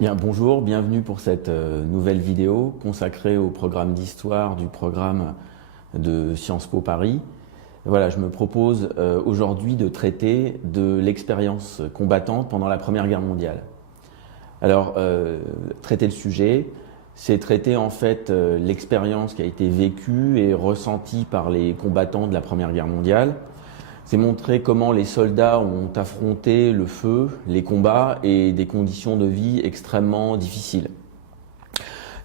Bien, bonjour, bienvenue pour cette nouvelle vidéo consacrée au programme d'histoire du programme de Sciences Po Paris. Voilà, je me propose aujourd'hui de traiter de l'expérience combattante pendant la Première Guerre mondiale. Alors, traiter le sujet, c'est traiter en fait l'expérience qui a été vécue et ressentie par les combattants de la Première Guerre mondiale. C'est montrer comment les soldats ont affronté le feu, les combats et des conditions de vie extrêmement difficiles.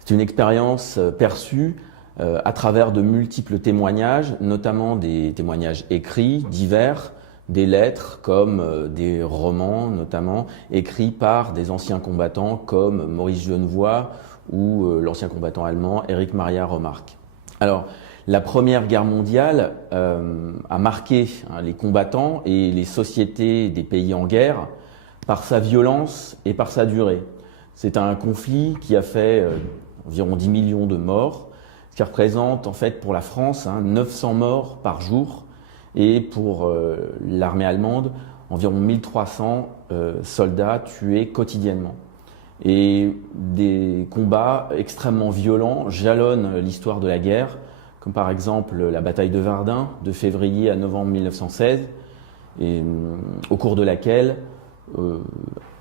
C'est une expérience perçue à travers de multiples témoignages, notamment des témoignages écrits, divers, des lettres comme des romans notamment, écrits par des anciens combattants comme Maurice Genevoix ou l'ancien combattant allemand Erich Maria Remarque. Alors, la Première Guerre mondiale a marqué les combattants et les sociétés des pays en guerre par sa violence et par sa durée. C'est un conflit qui a fait environ 10 millions de morts, ce qui représente en fait pour la France 900 morts par jour et pour l'armée allemande environ 1300 soldats tués quotidiennement. Et des combats extrêmement violents jalonnent l'histoire de la guerre, comme par exemple la bataille de Verdun de février à novembre 1916, et, au cours de laquelle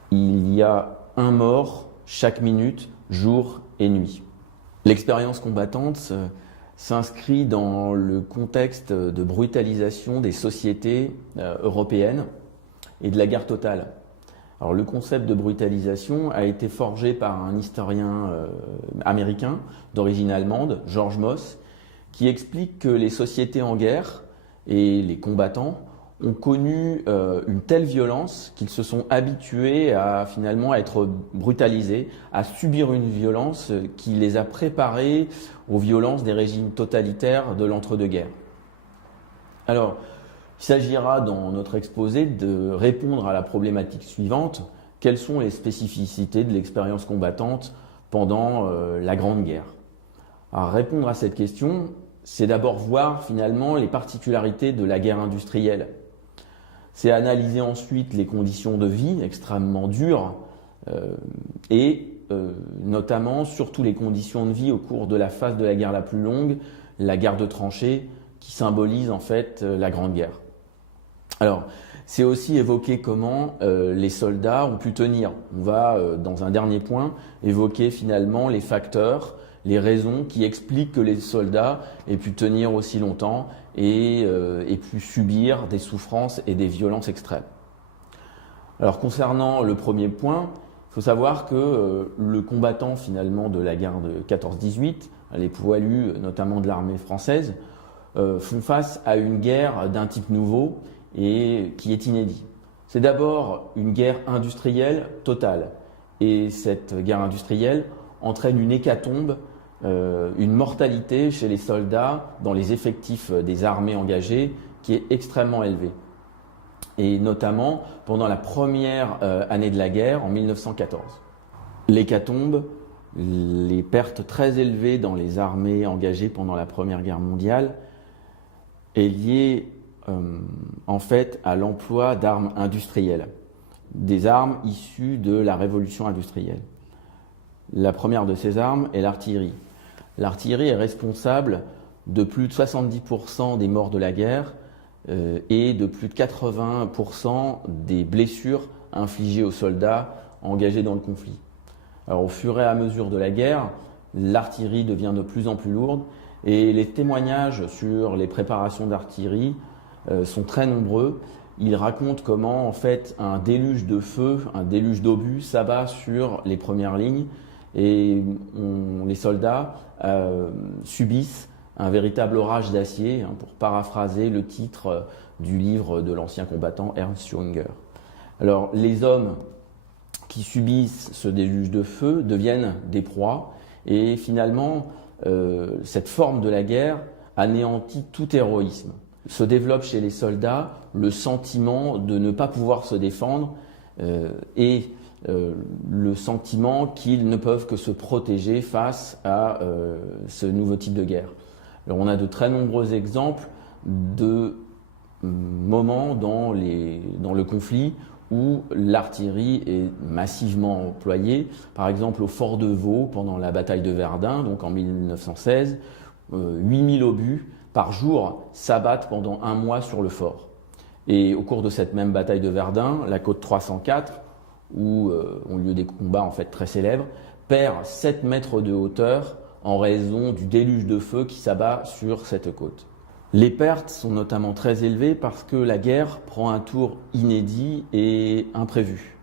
il y a un mort chaque minute, jour et nuit. L'expérience combattante s'inscrit dans le contexte de brutalisation des sociétés européennes et de la guerre totale. Alors, le concept de brutalisation a été forgé par un historien américain d'origine allemande, George Moss, qui explique que les sociétés en guerre et les combattants ont connu une telle violence qu'ils se sont habitués à finalement être brutalisés, à subir une violence qui les a préparés aux violences des régimes totalitaires de l'entre-deux-guerres. Alors, il s'agira dans notre exposé de répondre à la problématique suivante: quelles sont les spécificités de l'expérience combattante pendant la Grande Guerre? Alors, répondre à cette question, c'est d'abord voir finalement les particularités de la guerre industrielle. C'est analyser ensuite les conditions de vie extrêmement dures et notamment surtout les conditions de vie au cours de la phase de la guerre la plus longue, la guerre de tranchées, qui symbolise en fait la Grande Guerre. Alors, c'est aussi évoquer comment les soldats ont pu tenir. On va, dans un dernier point, évoquer finalement les facteurs, les raisons qui expliquent que les soldats aient pu tenir aussi longtemps et aient pu subir des souffrances et des violences extrêmes. Alors, concernant le premier point, il faut savoir que le combattant finalement de la guerre de 14-18, les poilus notamment de l'armée française, font face à une guerre d'un type nouveau et qui est inédit. C'est d'abord une guerre industrielle totale. Et cette guerre industrielle entraîne une hécatombe, une mortalité chez les soldats dans les effectifs des armées engagées qui est extrêmement élevée. Et notamment pendant la première année de la guerre, en 1914. L'hécatombe, les pertes très élevées dans les armées engagées pendant la Première Guerre mondiale, est liée en fait à l'emploi d'armes industrielles, des armes issues de la révolution industrielle. La première de ces armes est l'artillerie. L'artillerie est responsable de plus de 70% des morts de la guerre et de plus de 80% des blessures infligées aux soldats engagés dans le conflit. Alors, au fur et à mesure de la guerre, l'artillerie devient de plus en plus lourde et les témoignages sur les préparations d'artillerie sont très nombreux. Ils racontent comment en fait un déluge de feu, un déluge d'obus s'abat sur les premières lignes et les soldats subissent un véritable orage d'acier, pour paraphraser le titre du livre de l'ancien combattant Ernst Jünger. Alors, les hommes qui subissent ce déluge de feu deviennent des proies et finalement cette forme de la guerre anéantit tout héroïsme. Se développe chez les soldats le sentiment de ne pas pouvoir se défendre et le sentiment qu'ils ne peuvent que se protéger face à ce nouveau type de guerre. Alors, on a de très nombreux exemples de moments dans le conflit où l'artillerie est massivement employée. Par exemple, au fort de Vaux, pendant la bataille de Verdun, donc en 1916, 8000 obus par jour s'abattent pendant un mois sur le fort. Et au cours de cette même bataille de Verdun, la côte 304, où ont lieu des combats en fait très célèbres, perd 7 mètres de hauteur en raison du déluge de feu qui s'abat sur cette côte. Les pertes sont notamment très élevées parce que la guerre prend un tour inédit et imprévu.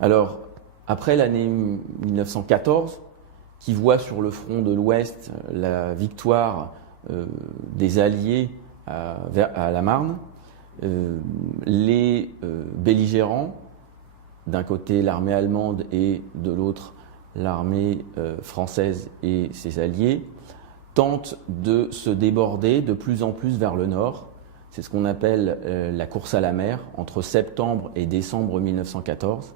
Alors, après l'année 1914, qui voit sur le front de l'Ouest la victoire des Alliés à la Marne, les belligérants, d'un côté l'armée allemande et de l'autre l'armée française et ses alliés, tentent de se déborder de plus en plus vers le nord. C'est ce qu'on appelle la course à la mer, entre septembre et décembre 1914.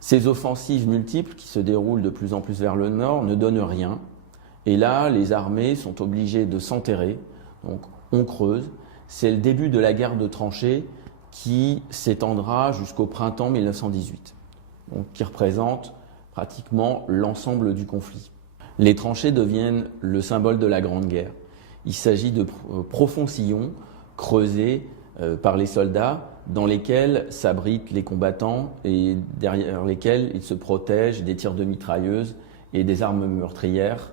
Ces offensives multiples qui se déroulent de plus en plus vers le nord ne donnent rien. Et là, les armées sont obligées de s'enterrer. Donc on creuse. C'est le début de la guerre de tranchées qui s'étendra jusqu'au printemps 1918, donc qui représente pratiquement l'ensemble du conflit. Les tranchées deviennent le symbole de la Grande Guerre. Il s'agit de profonds sillons creusés par les soldats dans lesquels s'abritent les combattants et derrière lesquels ils se protègent des tirs de mitrailleuses et des armes meurtrières.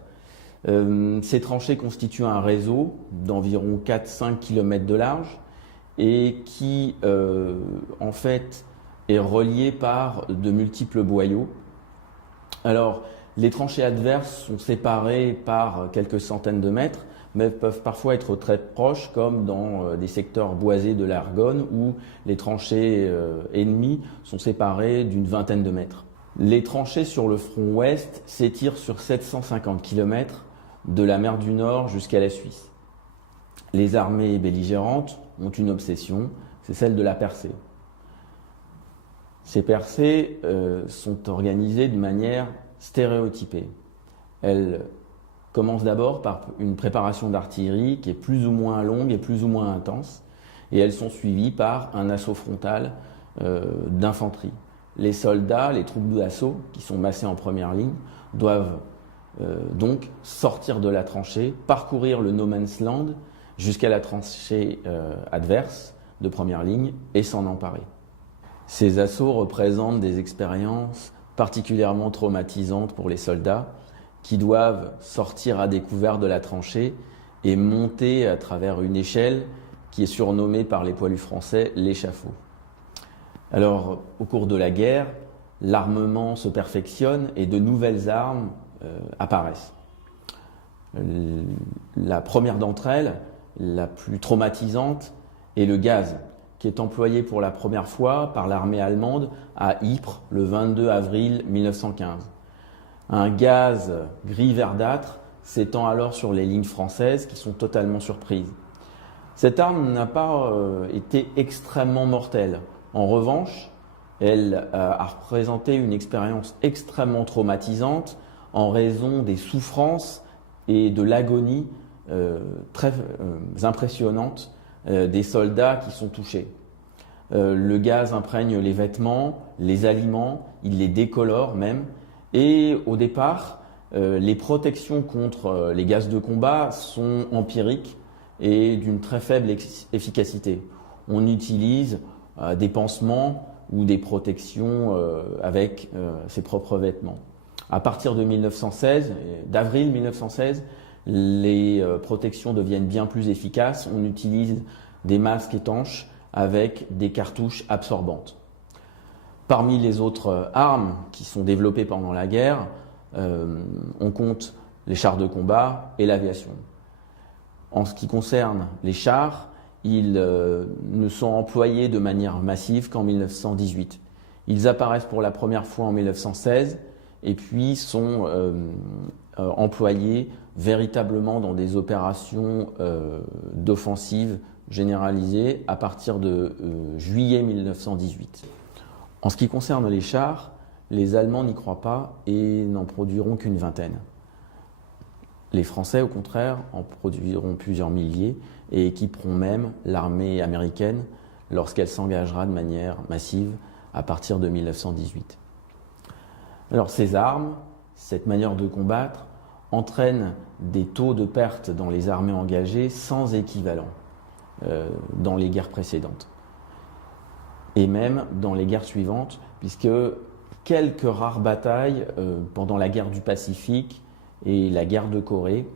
Ces tranchées constituent un réseau d'environ 4-5 km de large et qui, en fait, est relié par de multiples boyaux. Alors, les tranchées adverses sont séparées par quelques centaines de mètres, mais peuvent parfois être très proches, comme dans des secteurs boisés de l'Argonne, où les tranchées ennemies sont séparées d'une vingtaine de mètres. Les tranchées sur le front ouest s'étirent sur 750 km de la mer du Nord jusqu'à la Suisse. Les armées belligérantes ont une obsession, c'est celle de la percée. Ces percées sont organisées de manière stéréotypée. Elles commencent d'abord par une préparation d'artillerie qui est plus ou moins longue et plus ou moins intense, et elles sont suivies par un assaut frontal d'infanterie. Les soldats, les troupes d'assaut qui sont massées en première ligne, doivent donc sortir de la tranchée, parcourir le no man's land jusqu'à la tranchée adverse de première ligne et s'en emparer. Ces assauts représentent des expériences particulièrement traumatisantes pour les soldats qui doivent sortir à découvert de la tranchée et monter à travers une échelle qui est surnommée par les poilus français l'échafaud. Alors, au cours de la guerre, l'armement se perfectionne et de nouvelles armes apparaissent. La première d'entre elles, la plus traumatisante, est le gaz, qui est employé pour la première fois par l'armée allemande à Ypres le 22 avril 1915. Un gaz gris verdâtre s'étend alors sur les lignes françaises qui sont totalement surprises. Cette arme n'a pas été extrêmement mortelle. En revanche, elle a représenté une expérience extrêmement traumatisante en raison des souffrances et de l'agonie très impressionnante des soldats qui sont touchés. Le gaz imprègne les vêtements, les aliments, il les décolore même. Et au départ, les protections contre les gaz de combat sont empiriques et d'une très faible efficacité. On utilise des pansements ou des protections avec ses propres vêtements. À partir de 1916, d'avril 1916, les protections deviennent bien plus efficaces. On utilise des masques étanches avec des cartouches absorbantes. Parmi les autres armes qui sont développées pendant la guerre, on compte les chars de combat et l'aviation. En ce qui concerne les chars, ils ne sont employés de manière massive qu'en 1918. Ils apparaissent pour la première fois en 1916 et puis sont employés véritablement dans des opérations d'offensive généralisées à partir de juillet 1918. En ce qui concerne les chars, les Allemands n'y croient pas et n'en produiront qu'une vingtaine. Les Français, au contraire, en produiront plusieurs milliers et équiperont même l'armée américaine, lorsqu'elle s'engagera de manière massive à partir de 1918. Alors ces armes, cette manière de combattre, entraînent des taux de perte dans les armées engagées sans équivalent dans les guerres précédentes. Et même dans les guerres suivantes, puisque quelques rares batailles pendant la guerre du Pacifique et la guerre de Corée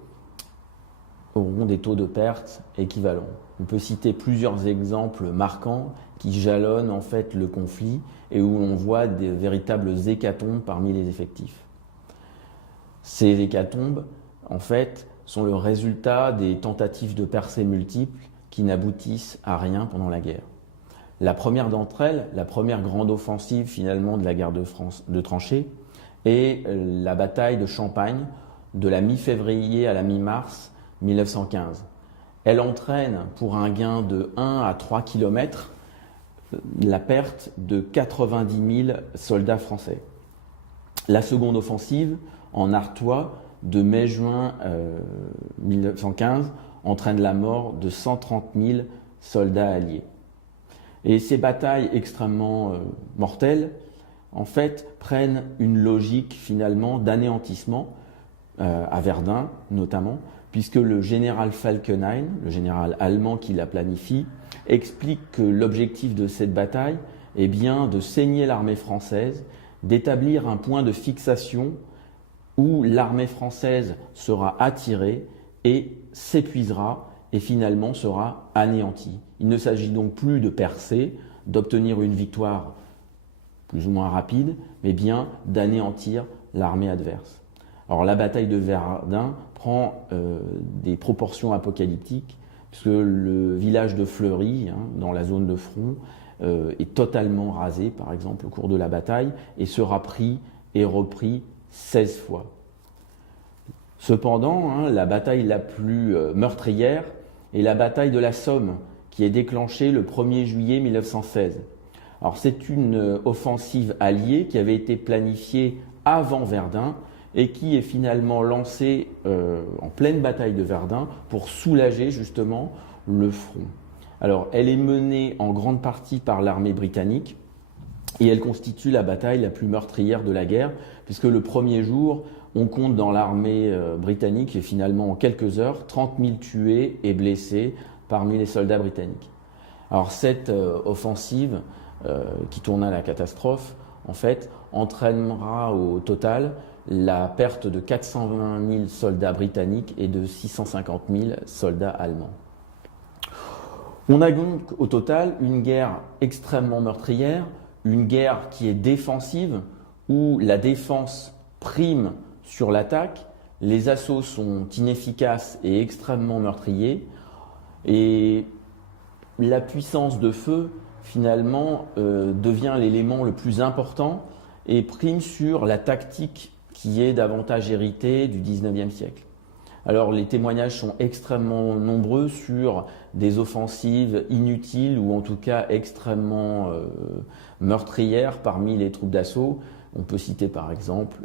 auront des taux de perte équivalents. On peut citer plusieurs exemples marquants qui jalonnent en fait le conflit et où on voit des véritables hécatombes parmi les effectifs. Ces hécatombes, en fait, sont le résultat des tentatives de percées multiples qui n'aboutissent à rien pendant la guerre. La première d'entre elles, la première grande offensive finalement de la guerre de tranchées, est la bataille de Champagne de la mi-février à la mi-mars 1915. Elle entraîne pour un gain de 1 à 3 km la perte de 90 000 soldats français. La seconde offensive, en Artois, de mai-juin 1915, entraîne la mort de 130 000 soldats alliés. Et ces batailles extrêmement mortelles, en fait, prennent une logique finalement d'anéantissement, à Verdun notamment, puisque le général Falkenhayn, le général allemand qui la planifie, explique que l'objectif de cette bataille est bien de saigner l'armée française, d'établir un point de fixation où l'armée française sera attirée et s'épuisera et finalement sera anéantie. Il ne s'agit donc plus de percer, d'obtenir une victoire plus ou moins rapide, mais bien d'anéantir l'armée adverse. Alors la bataille de Verdun prend des proportions apocalyptiques, puisque le village de Fleury, dans la zone de front, est totalement rasé, par exemple, au cours de la bataille, et sera pris et repris 16 fois. Cependant, la bataille la plus meurtrière est la bataille de la Somme, qui est déclenchée le 1er juillet 1916. Alors c'est une offensive alliée qui avait été planifiée avant Verdun et qui est finalement lancée en pleine bataille de Verdun pour soulager justement le front. Alors elle est menée en grande partie par l'armée britannique et elle constitue la bataille la plus meurtrière de la guerre, puisque le premier jour, on compte dans l'armée britannique et finalement en quelques heures 30 000 tués et blessés parmi les soldats britanniques. Alors cette offensive qui tourna à la catastrophe, en fait, entraînera au total la perte de 420 000 soldats britanniques et de 650 000 soldats allemands. On a donc au total une guerre extrêmement meurtrière, une guerre qui est défensive, où la défense prime sur l'attaque, les assauts sont inefficaces et extrêmement meurtriers, et la puissance de feu, finalement, devient l'élément le plus important et prime sur la tactique qui est davantage héritée du XIXe siècle. Alors les témoignages sont extrêmement nombreux sur des offensives inutiles ou en tout cas extrêmement meurtrières parmi les troupes d'assaut. On peut citer par exemple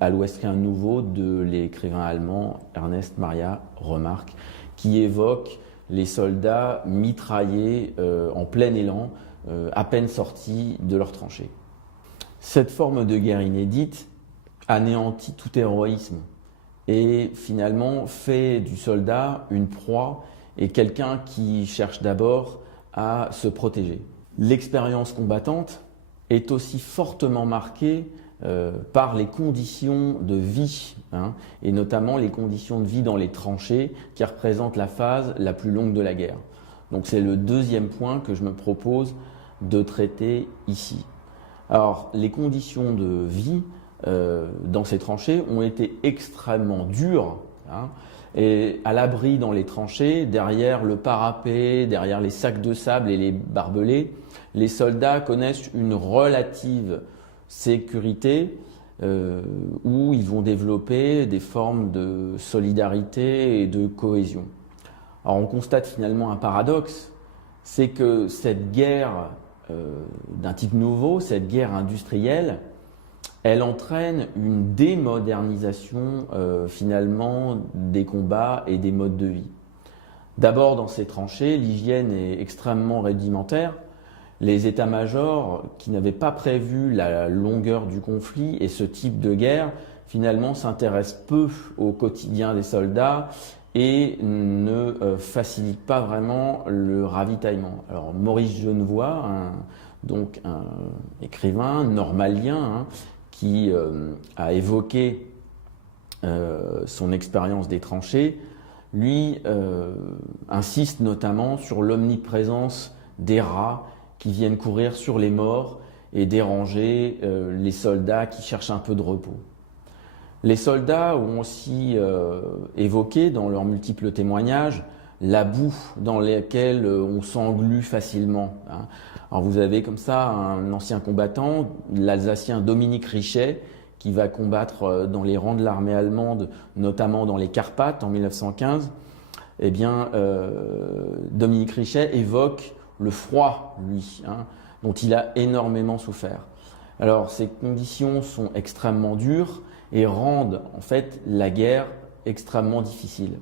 À l'Ouest rien de nouveau de l'écrivain allemand Ernest Maria Remarque, qui évoque les soldats mitraillés en plein élan, à peine sortis de leurs tranchées. Cette forme de guerre inédite anéantit tout héroïsme et finalement fait du soldat une proie et quelqu'un qui cherche d'abord à se protéger. L'expérience combattante est aussi fortement marquée par les conditions de vie, et notamment les conditions de vie dans les tranchées qui représentent la phase la plus longue de la guerre. Donc c'est le deuxième point que je me propose de traiter ici. Alors les conditions de vie dans ces tranchées ont été extrêmement dures, et à l'abri dans les tranchées, derrière le parapet, derrière les sacs de sable et les barbelés, les soldats connaissent une relative sécurité où ils vont développer des formes de solidarité et de cohésion. Alors on constate finalement un paradoxe, c'est que cette guerre d'un type nouveau, cette guerre industrielle, elle entraîne une démodernisation finalement des combats et des modes de vie. D'abord, dans ces tranchées, l'hygiène est extrêmement rudimentaire. Les états-majors, qui n'avaient pas prévu la longueur du conflit et ce type de guerre, finalement s'intéressent peu au quotidien des soldats et ne facilitent pas vraiment le ravitaillement. Alors Maurice Genevoix, donc un écrivain normalien, qui a évoqué son expérience des tranchées, lui insiste notamment sur l'omniprésence des rats qui viennent courir sur les morts et déranger les soldats qui cherchent un peu de repos. Les soldats ont aussi évoqué dans leurs multiples témoignages la boue dans laquelle on s'englue facilement. Alors vous avez comme ça un ancien combattant, l'Alsacien Dominique Richet, qui va combattre dans les rangs de l'armée allemande, notamment dans les Carpates en 1915. Eh bien, Dominique Richet évoque le froid, lui, dont il a énormément souffert. Alors, ces conditions sont extrêmement dures et rendent en fait la guerre extrêmement difficile.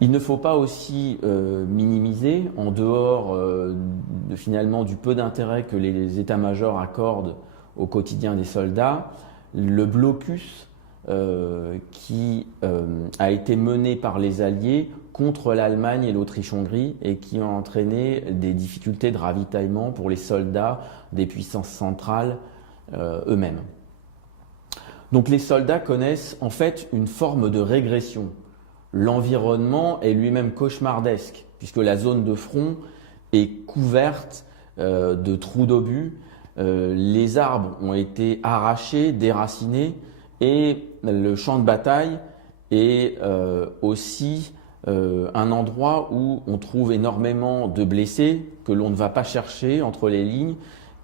Il ne faut pas aussi minimiser, en dehors finalement du peu d'intérêt que les états-majors accordent au quotidien des soldats, le blocus qui a été mené par les Alliés contre l'Allemagne et l'Autriche-Hongrie et qui ont entraîné des difficultés de ravitaillement pour les soldats des puissances centrales eux-mêmes. Donc les soldats connaissent en fait une forme de régression. L'environnement est lui-même cauchemardesque puisque la zone de front est couverte de trous d'obus. Les arbres ont été arrachés, déracinés et le champ de bataille est aussi un endroit où on trouve énormément de blessés que l'on ne va pas chercher entre les lignes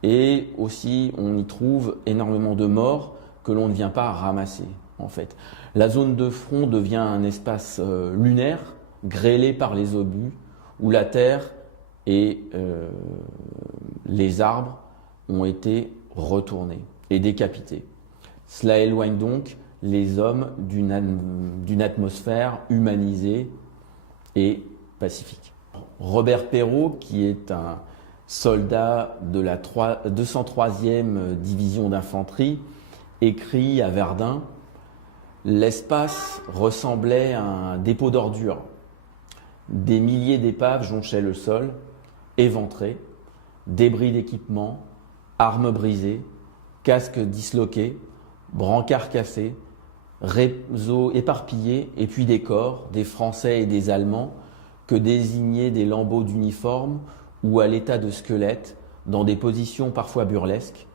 et aussi on y trouve énormément de morts que l'on ne vient pas ramasser en fait. La zone de front devient un espace lunaire grêlé par les obus où la terre et les arbres ont été retournés et décapités. Cela éloigne donc les hommes d'une atmosphère humanisée et pacifique. Robert Perrault, qui est un soldat de la 203e division d'infanterie, écrit à Verdun « L'espace ressemblait à un dépôt d'ordures. Des milliers d'épaves jonchaient le sol, éventrés, débris d'équipements, armes brisées, casques disloqués, brancards cassés, réseaux éparpillés et puis des corps, des Français et des Allemands, que désignaient des lambeaux d'uniformes ou à l'état de squelettes, dans des positions parfois burlesques,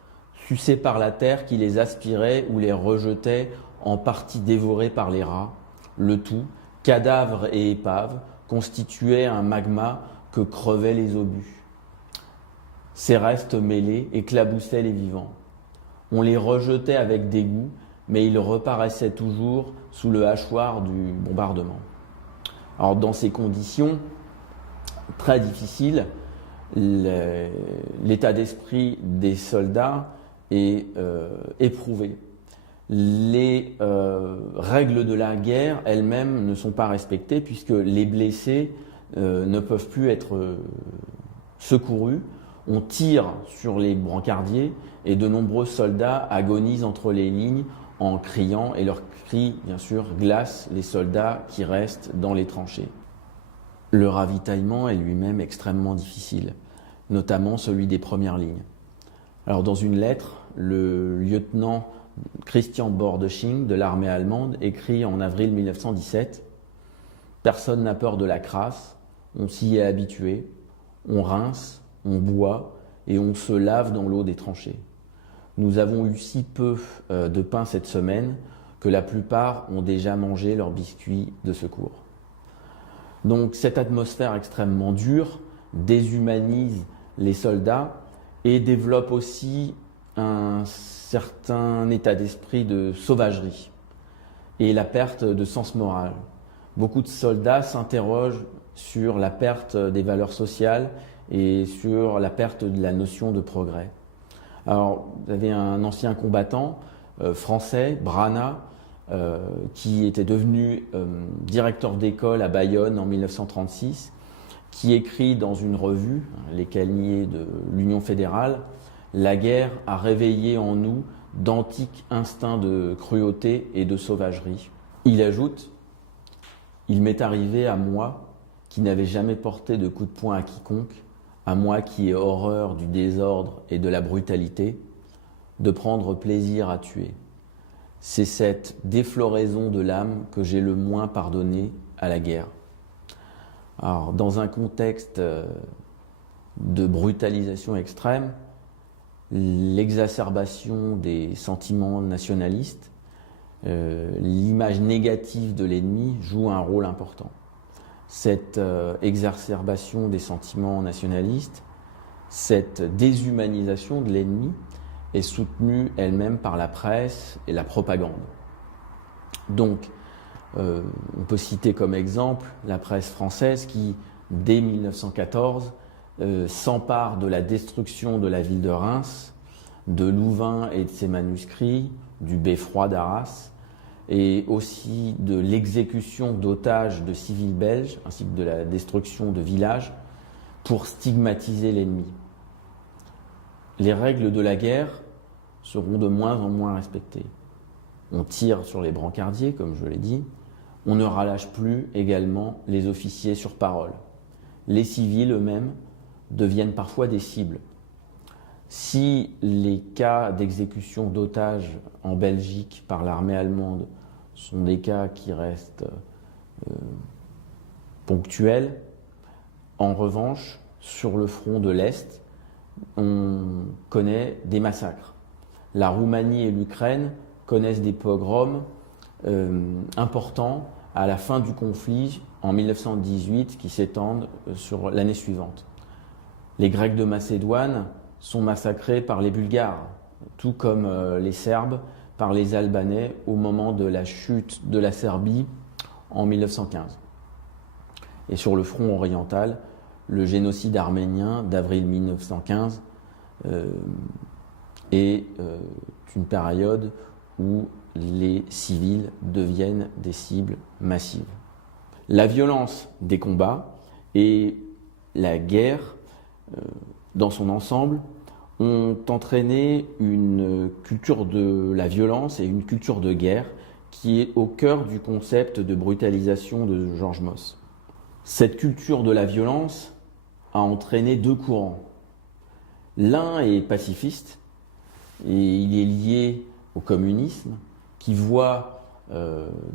sucés par la terre qui les aspirait ou les rejetait en partie dévorés par les rats. Le tout, cadavres et épaves, constituait un magma que crevaient les obus. Ces restes mêlés éclaboussaient les vivants. On les rejetait avec dégoût, mais ils reparaissaient toujours sous le hachoir du bombardement. Alors dans ces conditions très difficiles, l'état d'esprit des soldats est éprouvé. Les règles de la guerre elles-mêmes ne sont pas respectées puisque les blessés ne peuvent plus être secourus. On tire sur les brancardiers et de nombreux soldats agonisent entre les lignes en criant et leurs cris, bien sûr, glacent les soldats qui restent dans les tranchées. Le ravitaillement est lui-même extrêmement difficile, notamment celui des premières lignes. Alors dans une lettre, le lieutenant Christian Bordesching de l'armée allemande écrit en avril 1917 « Personne n'a peur de la crasse, on s'y est habitué, on rince, on boit et on se lave dans l'eau des tranchées. Nous avons eu si peu de pain cette semaine que la plupart ont déjà mangé leurs biscuits de secours. » Donc cette atmosphère extrêmement dure déshumanise les soldats et développe aussi un certain état d'esprit de sauvagerie et la perte de sens moral. Beaucoup de soldats s'interrogent sur la perte des valeurs sociales et sur la perte de la notion de progrès. Alors, vous avez un ancien combattant français, Brana, qui était devenu directeur d'école à Bayonne en 1936, qui écrit dans une revue, Les Calniers de l'Union fédérale, « La guerre a réveillé en nous d'antiques instincts de cruauté et de sauvagerie ». Il ajoute « Il m'est arrivé à moi, qui n'avais jamais porté de coup de poing à quiconque, à moi qui ai horreur du désordre et de la brutalité, de prendre plaisir à tuer. C'est cette défloraison de l'âme que j'ai le moins pardonné à la guerre. » Alors, dans un contexte de brutalisation extrême, l'exacerbation des sentiments nationalistes, l'image négative de l'ennemi joue un rôle important. Cette exacerbation des sentiments nationalistes, cette déshumanisation de l'ennemi est soutenue elle-même par la presse et la propagande. Donc, on peut citer comme exemple la presse française qui, dès 1914, s'empare de la destruction de la ville de Reims, de Louvain et de ses manuscrits, du beffroi d'Arras, et aussi de l'exécution d'otages de civils belges, ainsi que de la destruction de villages, pour stigmatiser l'ennemi. Les règles de la guerre seront de moins en moins respectées. On tire sur les brancardiers, comme je l'ai dit. On ne relâche plus également les officiers sur parole. Les civils eux-mêmes deviennent parfois des cibles. Si les cas d'exécution d'otages en Belgique par l'armée allemande sont des cas qui restent ponctuels, en revanche, sur le front de l'Est, on connaît des massacres. La Roumanie et l'Ukraine connaissent des pogroms importants à la fin du conflit en 1918 qui s'étendent sur l'année suivante. Les Grecs de Macédoine sont massacrés par les Bulgares, tout comme les Serbes par les Albanais au moment de la chute de la Serbie en 1915. Et sur le front oriental, le génocide arménien d'avril 1915 est une période où les civils deviennent des cibles massives. La violence des combats et la guerre, dans son ensemble, ont entraîné une culture de la violence et une culture de guerre qui est au cœur du concept de brutalisation de George Moss. Cette culture de la violence a entraîné deux courants. L'un est pacifiste et il est lié au communisme qui voit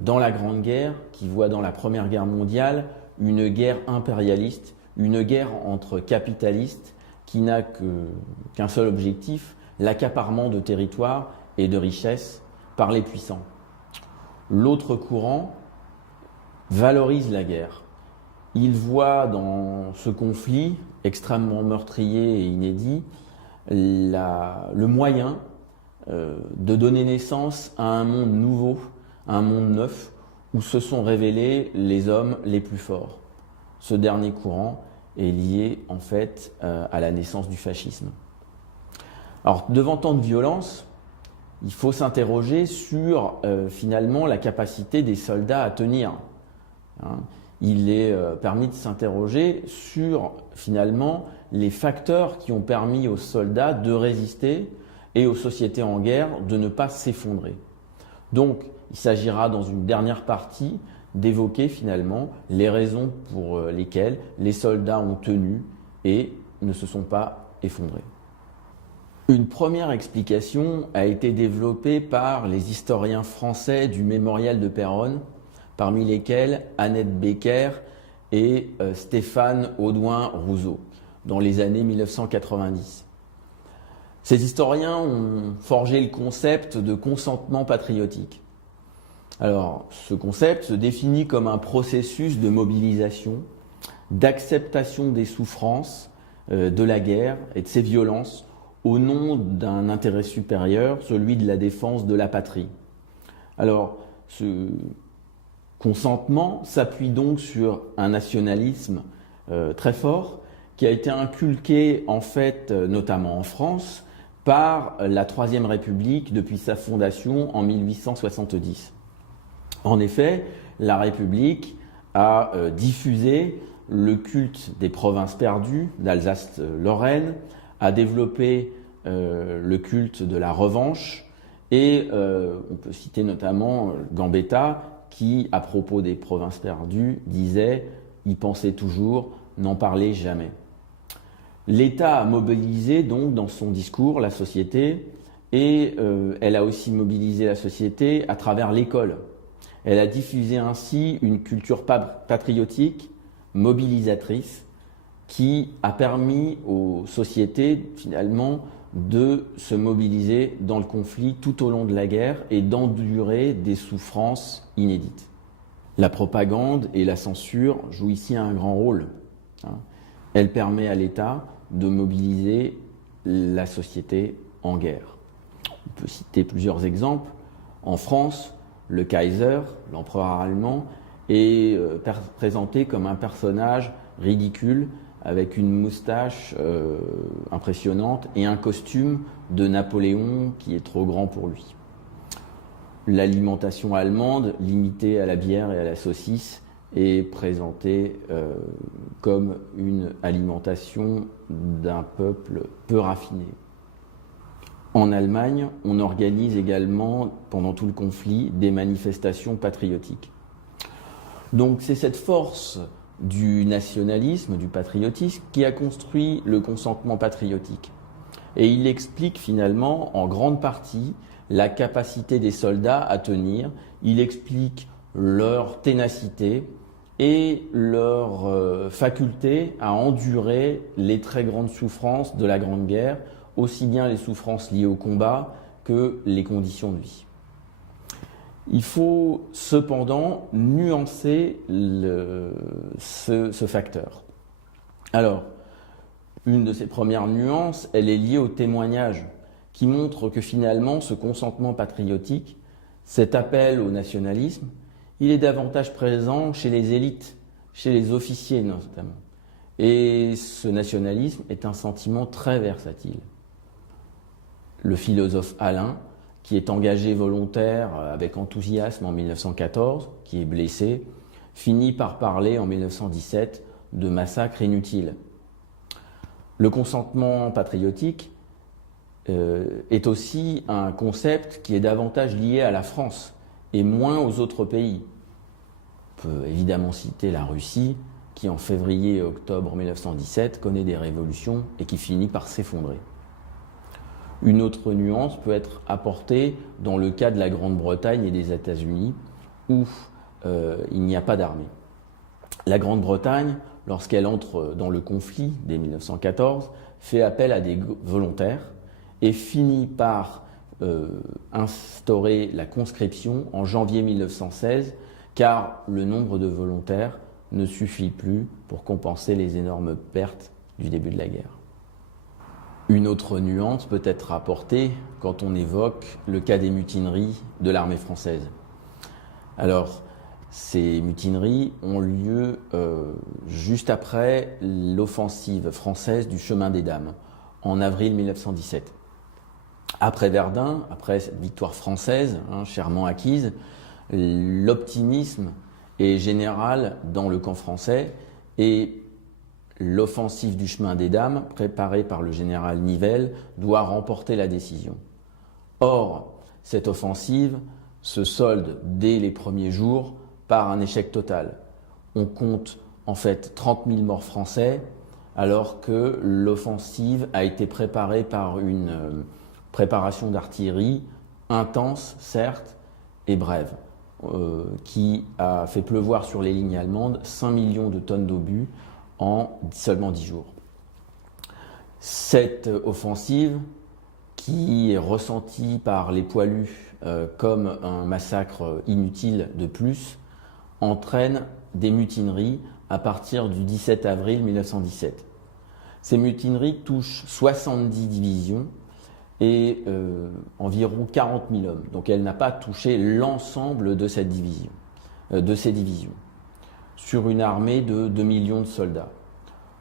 dans la Grande Guerre, qui voit dans la Première Guerre mondiale une guerre impérialiste, une guerre entre capitalistes qui n'a qu'un seul objectif, l'accaparement de territoires et de richesses par les puissants. L'autre courant valorise la guerre. Il voit dans ce conflit extrêmement meurtrier et inédit le moyen de donner naissance à un monde nouveau, à un monde neuf, où se sont révélés les hommes les plus forts. Ce dernier courant est lié en fait à la naissance du fascisme. Alors, devant tant de violence, il faut s'interroger sur finalement la capacité des soldats à tenir. Il est permis de s'interroger sur finalement les facteurs qui ont permis aux soldats de résister et aux sociétés en guerre de ne pas s'effondrer. Donc, il s'agira dans une dernière partie d'évoquer finalement les raisons pour lesquelles les soldats ont tenu et ne se sont pas effondrés. Une première explication a été développée par les historiens français du mémorial de Péronne, parmi lesquels Annette Becker et Stéphane Audouin-Rousseau, dans les années 1990. Ces historiens ont forgé le concept de consentement patriotique. Alors, ce concept se définit comme un processus de mobilisation, d'acceptation des souffrances de la guerre et de ses violences au nom d'un intérêt supérieur, celui de la défense de la patrie. Alors, ce consentement s'appuie donc sur un nationalisme très fort qui a été inculqué en fait notamment en France par la Troisième République depuis sa fondation en 1870. En effet, la République a diffusé le culte des provinces perdues d'Alsace-Lorraine, a développé le culte de la revanche, et on peut citer notamment Gambetta qui, à propos des provinces perdues, disait « y penser toujours, n'en parler jamais ». L'État a mobilisé donc dans son discours la société, et elle a aussi mobilisé la société à travers l'école. Elle a diffusé ainsi une culture patriotique, mobilisatrice, qui a permis aux sociétés finalement de se mobiliser dans le conflit tout au long de la guerre et d'endurer des souffrances inédites. La propagande et la censure jouent ici un grand rôle. Elle permet à l'État de mobiliser la société en guerre. On peut citer plusieurs exemples. En France, le Kaiser, l'empereur allemand, est présenté comme un personnage ridicule avec une moustache impressionnante et un costume de Napoléon qui est trop grand pour lui. L'alimentation allemande, limitée à la bière et à la saucisse, est présentée comme une alimentation d'un peuple peu raffiné. En Allemagne, on organise également, pendant tout le conflit, des manifestations patriotiques. Donc c'est cette force du nationalisme, du patriotisme, qui a construit le consentement patriotique. Et il explique finalement, en grande partie, la capacité des soldats à tenir, il explique leur ténacité et leur faculté à endurer les très grandes souffrances de la Grande Guerre, aussi bien les souffrances liées au combat que les conditions de vie. Il faut cependant nuancer ce facteur. Alors, une de ces premières nuances, elle est liée au témoignage, qui montre que finalement, ce consentement patriotique, cet appel au nationalisme, il est davantage présent chez les élites, chez les officiers notamment. Et ce nationalisme est un sentiment très versatile. Le philosophe Alain, qui est engagé volontaire avec enthousiasme en 1914, qui est blessé, finit par parler en 1917 de massacres inutiles. Le consentement patriotique est aussi un concept qui est davantage lié à la France et moins aux autres pays. On peut évidemment citer la Russie, qui en février et octobre 1917 connaît des révolutions et qui finit par s'effondrer. Une autre nuance peut être apportée dans le cas de la Grande-Bretagne et des États-Unis, où il n'y a pas d'armée. La Grande-Bretagne, lorsqu'elle entre dans le conflit dès 1914, fait appel à des volontaires et finit par instaurer la conscription en janvier 1916, car le nombre de volontaires ne suffit plus pour compenser les énormes pertes du début de la guerre. Une autre nuance peut être apportée quand on évoque le cas des mutineries de l'armée française. Alors, ces mutineries ont lieu juste après l'offensive française du chemin des Dames, en avril 1917. Après Verdun, après cette victoire française, chèrement acquise, l'optimisme est général dans le camp français et l'offensive du chemin des Dames, préparée par le général Nivelle, doit remporter la décision. Or, cette offensive se solde dès les premiers jours par un échec total. On compte en fait 30 000 morts français, alors que l'offensive a été préparée par une préparation d'artillerie intense, certes, et brève, qui a fait pleuvoir sur les lignes allemandes 5 millions de tonnes d'obus en seulement 10 jours. Cette offensive, qui est ressentie par les poilus comme un massacre inutile de plus, entraîne des mutineries à partir du 17 avril 1917. Ces mutineries touchent 70 divisions et environ 40 000 hommes. Donc elle n'a pas touché l'ensemble de ces divisions, sur une armée de 2 millions de soldats.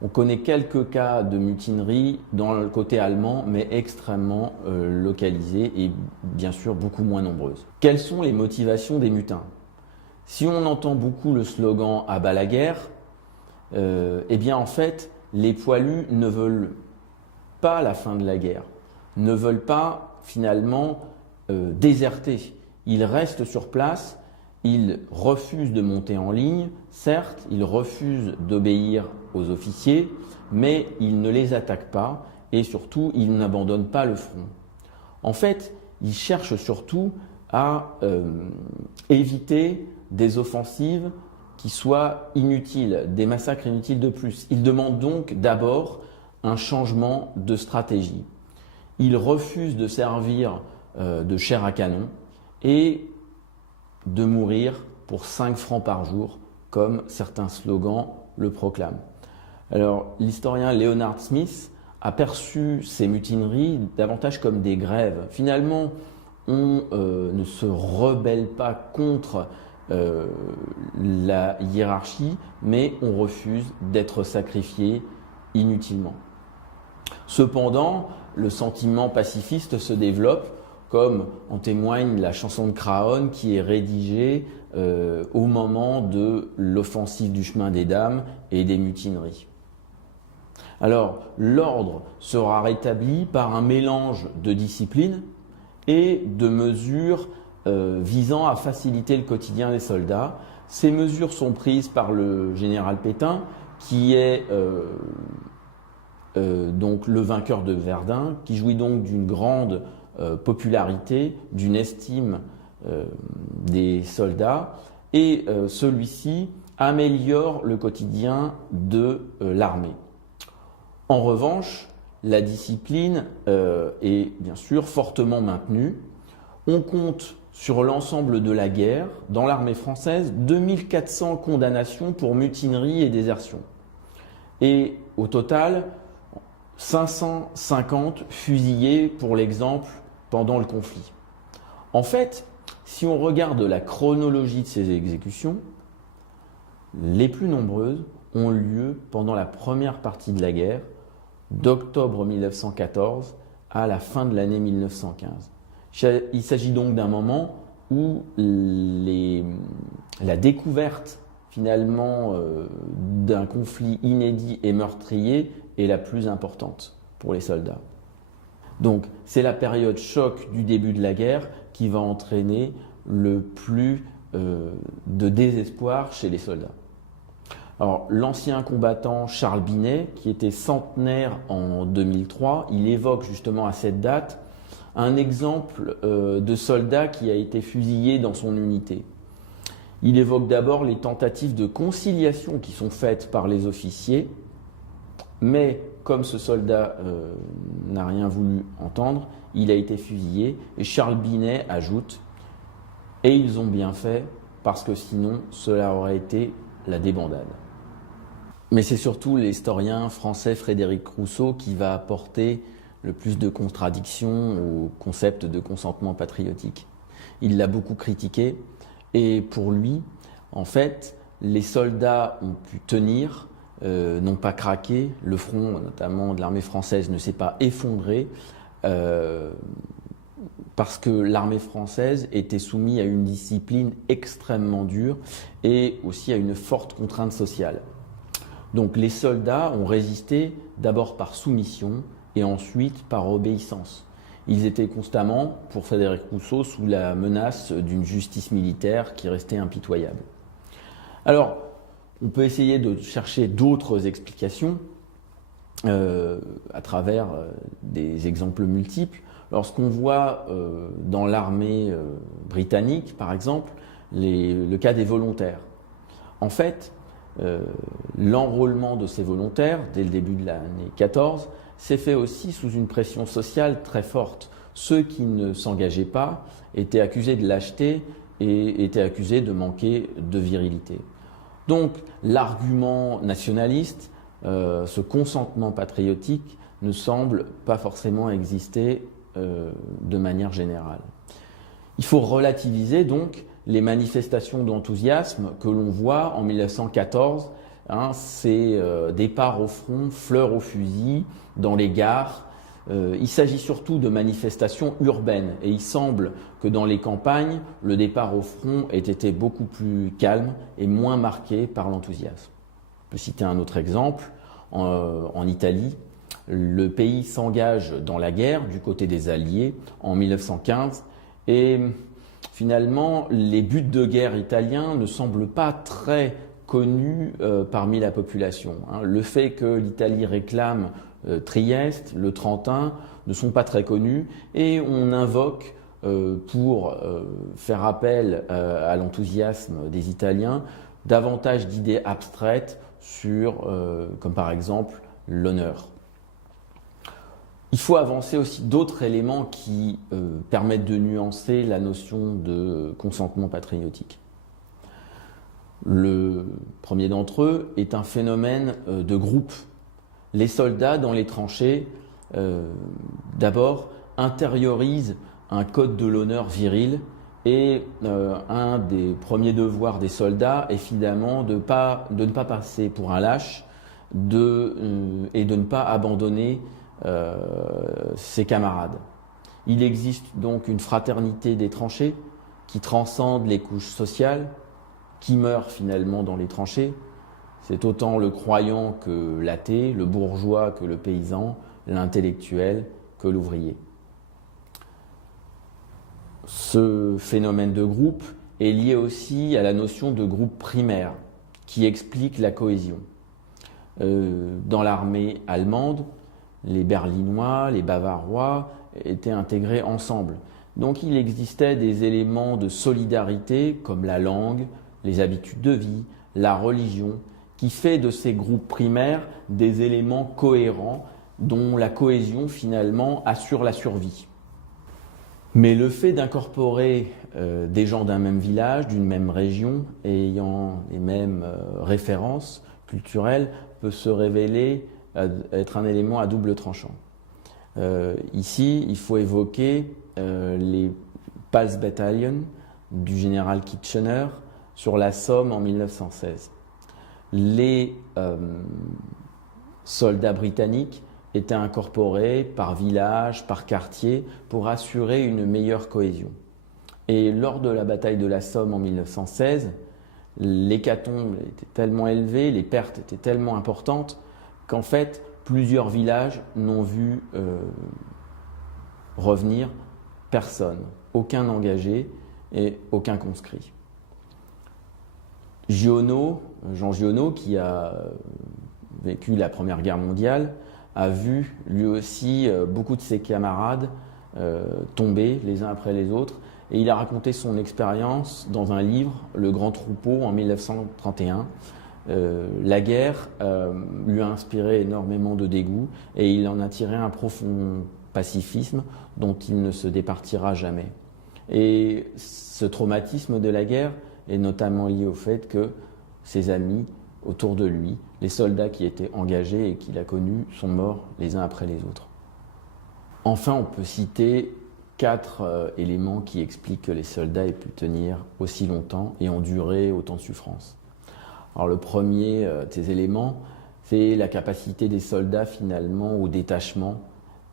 On connaît quelques cas de mutinerie dans le côté allemand, mais extrêmement localisées et bien sûr beaucoup moins nombreuses. Quelles sont les motivations des mutins ? Si on entend beaucoup le slogan « à bas la guerre », eh bien en fait, les poilus ne veulent pas la fin de la guerre, ne veulent pas finalement déserter. Ils restent sur place, ils refusent de monter en ligne, certes, ils refusent d'obéir aux officiers, mais ils ne les attaquent pas et surtout, ils n'abandonnent pas le front. En fait, ils cherchent surtout à éviter des offensives qui soient inutiles, des massacres inutiles de plus. Ils demandent donc d'abord un changement de stratégie. Ils refusent de servir de chair à canon et de mourir pour 5 francs par jour, comme certains slogans le proclament. Alors, l'historien Leonard Smith a perçu ces mutineries davantage comme des grèves. Finalement, on ne se rebelle pas contre la hiérarchie, mais on refuse d'être sacrifié inutilement. Cependant, le sentiment pacifiste se développe, comme en témoigne la chanson de Craonne qui est rédigée au moment de l'offensive du chemin des dames et des mutineries. Alors, l'ordre sera rétabli par un mélange de discipline et de mesures visant à faciliter le quotidien des soldats. Ces mesures sont prises par le général Pétain, qui est donc le vainqueur de Verdun, qui jouit donc d'une grande popularité, d'une estime des soldats, et celui-ci améliore le quotidien de l'armée. En revanche, la discipline est bien sûr fortement maintenue. On compte sur l'ensemble de la guerre, dans l'armée française, 2400 condamnations pour mutinerie et désertion. Et au total, 550 fusillés pour l'exemple pendant le conflit. En fait, si on regarde la chronologie de ces exécutions, les plus nombreuses ont lieu pendant la première partie de la guerre, d'octobre 1914 à la fin de l'année 1915. Il s'agit donc d'un moment où la découverte finalement d'un conflit inédit et meurtrier est la plus importante pour les soldats. Donc c'est la période choc du début de la guerre qui va entraîner le plus de désespoir chez les soldats. Alors, l'ancien combattant Charles Binet, qui était centenaire en 2003, il évoque justement à cette date un exemple de soldat qui a été fusillé dans son unité. Il évoque d'abord les tentatives de conciliation qui sont faites par les officiers, mais comme ce soldat n'a rien voulu entendre, il a été fusillé et Charles Binet ajoute « Et ils ont bien fait parce que sinon cela aurait été la débandade ». Mais c'est surtout l'historien français Frédéric Rousseau qui va apporter le plus de contradictions au concept de consentement patriotique. Il l'a beaucoup critiqué et pour lui, en fait, les soldats ont pu tenir, n'ont pas craqué, le front notamment de l'armée française ne s'est pas effondré parce que l'armée française était soumise à une discipline extrêmement dure et aussi à une forte contrainte sociale. Donc les soldats ont résisté d'abord par soumission et ensuite par obéissance. Ils étaient constamment, pour Frédéric Rousseau, sous la menace d'une justice militaire qui restait impitoyable. Alors, on peut essayer de chercher d'autres explications à travers des exemples multiples. Lorsqu'on voit dans l'armée britannique, par exemple, le cas des volontaires. En fait, l'enrôlement de ces volontaires, dès le début de l'année 14, s'est fait aussi sous une pression sociale très forte. Ceux qui ne s'engageaient pas étaient accusés de lâcheté et étaient accusés de manquer de virilité. Donc l'argument nationaliste, ce consentement patriotique, ne semble pas forcément exister de manière générale. Il faut relativiser donc les manifestations d'enthousiasme que l'on voit en 1914, ces départs au front, fleurs au fusil, dans les gares, Il s'agit surtout de manifestations urbaines et il semble que dans les campagnes, le départ au front ait été beaucoup plus calme et moins marqué par l'enthousiasme. Je peux citer un autre exemple. En Italie, le pays s'engage dans la guerre du côté des Alliés en 1915 et finalement, les buts de guerre italiens ne semblent pas très connus parmi la population. Le fait que l'Italie réclame Trieste, le Trentin, ne sont pas très connus et on invoque pour faire appel à l'enthousiasme des Italiens davantage d'idées abstraites sur, comme par exemple, l'honneur. Il faut avancer aussi d'autres éléments qui permettent de nuancer la notion de consentement patriotique. Le premier d'entre eux est un phénomène de groupe. Les soldats dans les tranchées, d'abord, intériorisent un code de l'honneur viril et un des premiers devoirs des soldats est finalement de ne pas passer pour un lâche et de ne pas abandonner ses camarades. Il existe donc une fraternité des tranchées qui transcende les couches sociales, qui meurt finalement dans les tranchées. C'est autant le croyant que l'athée, le bourgeois que le paysan, l'intellectuel que l'ouvrier. Ce phénomène de groupe est lié aussi à la notion de groupe primaire qui explique la cohésion. Dans l'armée allemande, les Berlinois, les Bavarois étaient intégrés ensemble. Donc il existait des éléments de solidarité comme la langue, les habitudes de vie, la religion, qui fait de ces groupes primaires des éléments cohérents dont la cohésion finalement assure la survie. Mais le fait d'incorporer des gens d'un même village, d'une même région, ayant les mêmes références culturelles, peut se révéler être un élément à double tranchant. Ici, il faut évoquer les Pals Battalion du général Kitchener sur la Somme en 1916. Les soldats britanniques étaient incorporés par village, par quartier, pour assurer une meilleure cohésion. Et lors de la bataille de la Somme en 1916, l'hécatombe était tellement élevée, les pertes étaient tellement importantes, qu'en fait, plusieurs villages n'ont vu revenir personne, aucun engagé et aucun conscrit. Jean Giono, qui a vécu la Première Guerre mondiale, a vu lui aussi beaucoup de ses camarades tomber les uns après les autres. Et il a raconté son expérience dans un livre, Le Grand Troupeau, en 1931. La guerre lui a inspiré énormément de dégoût et il en a tiré un profond pacifisme dont il ne se départira jamais. Et ce traumatisme de la guerre est notamment lié au fait que ses amis autour de lui, les soldats qui étaient engagés et qu'il a connus, sont morts les uns après les autres. Enfin, on peut citer 4 éléments qui expliquent que les soldats aient pu tenir aussi longtemps et endurer autant de souffrances. Alors le premier de ces éléments, c'est la capacité des soldats finalement au détachement,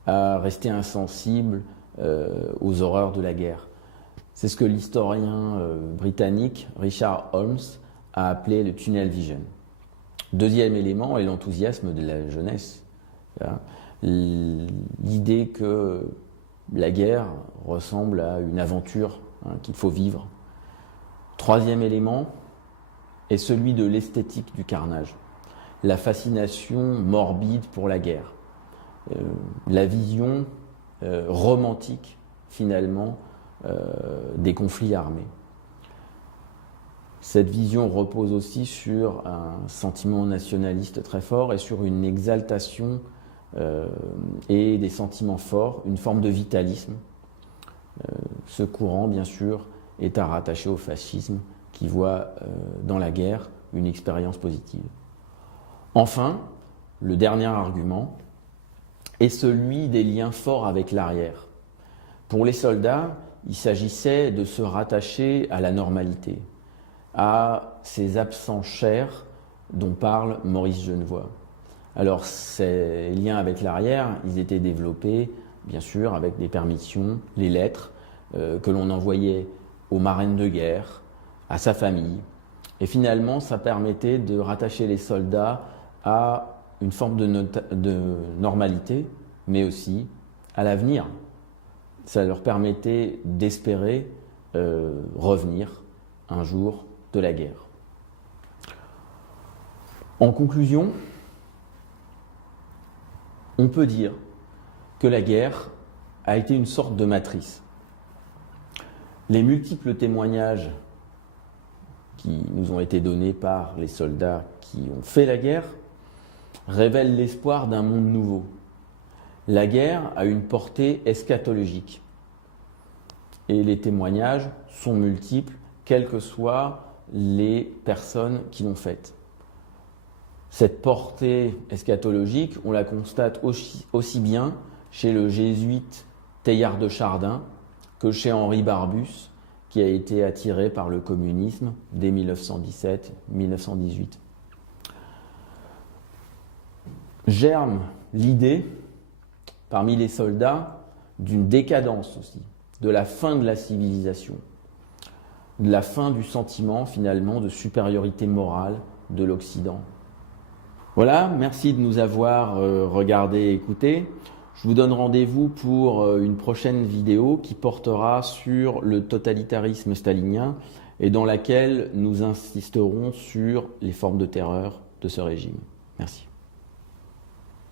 à rester insensibles aux horreurs de la guerre. C'est ce que l'historien britannique Richard Holmes a appelé le tunnel vision. Deuxième élément est l'enthousiasme de la jeunesse. L'idée que la guerre ressemble à une aventure qu'il faut vivre. Troisième élément est celui de l'esthétique du carnage. La fascination morbide pour la guerre. La vision romantique, finalement, des conflits armés. Cette vision repose aussi sur un sentiment nationaliste très fort et sur une exaltation et des sentiments forts, une forme de vitalisme. Ce courant, bien sûr, est à rattacher au fascisme qui voit dans la guerre une expérience positive. Enfin, le dernier argument est celui des liens forts avec l'arrière. Pour les soldats, il s'agissait de se rattacher à la normalité, à ces absents chers dont parle Maurice Genevoix, Alors ces liens avec l'arrière, ils étaient développés bien sûr avec des permissions, les lettres que l'on envoyait aux marraines de guerre, à sa famille. Et finalement, ça permettait de rattacher les soldats à une forme de normalité, mais aussi à l'avenir. Ça leur permettait d'espérer revenir un jour de la guerre. En conclusion, on peut dire que la guerre a été une sorte de matrice. Les multiples témoignages qui nous ont été donnés par les soldats qui ont fait la guerre révèlent l'espoir d'un monde nouveau. La guerre a une portée eschatologique et les témoignages sont multiples, quelles que soient les personnes qui l'ont faite. Cette portée eschatologique, on la constate aussi bien chez le jésuite Teilhard de Chardin que chez Henri Barbusse, qui a été attiré par le communisme dès 1917-1918. Germe l'idée, parmi les soldats, d'une décadence aussi, de la fin de la civilisation, de la fin du sentiment finalement de supériorité morale de l'Occident. Voilà, merci de nous avoir regardés et écoutés. Je vous donne rendez-vous pour une prochaine vidéo qui portera sur le totalitarisme stalinien et dans laquelle nous insisterons sur les formes de terreur de ce régime. Merci.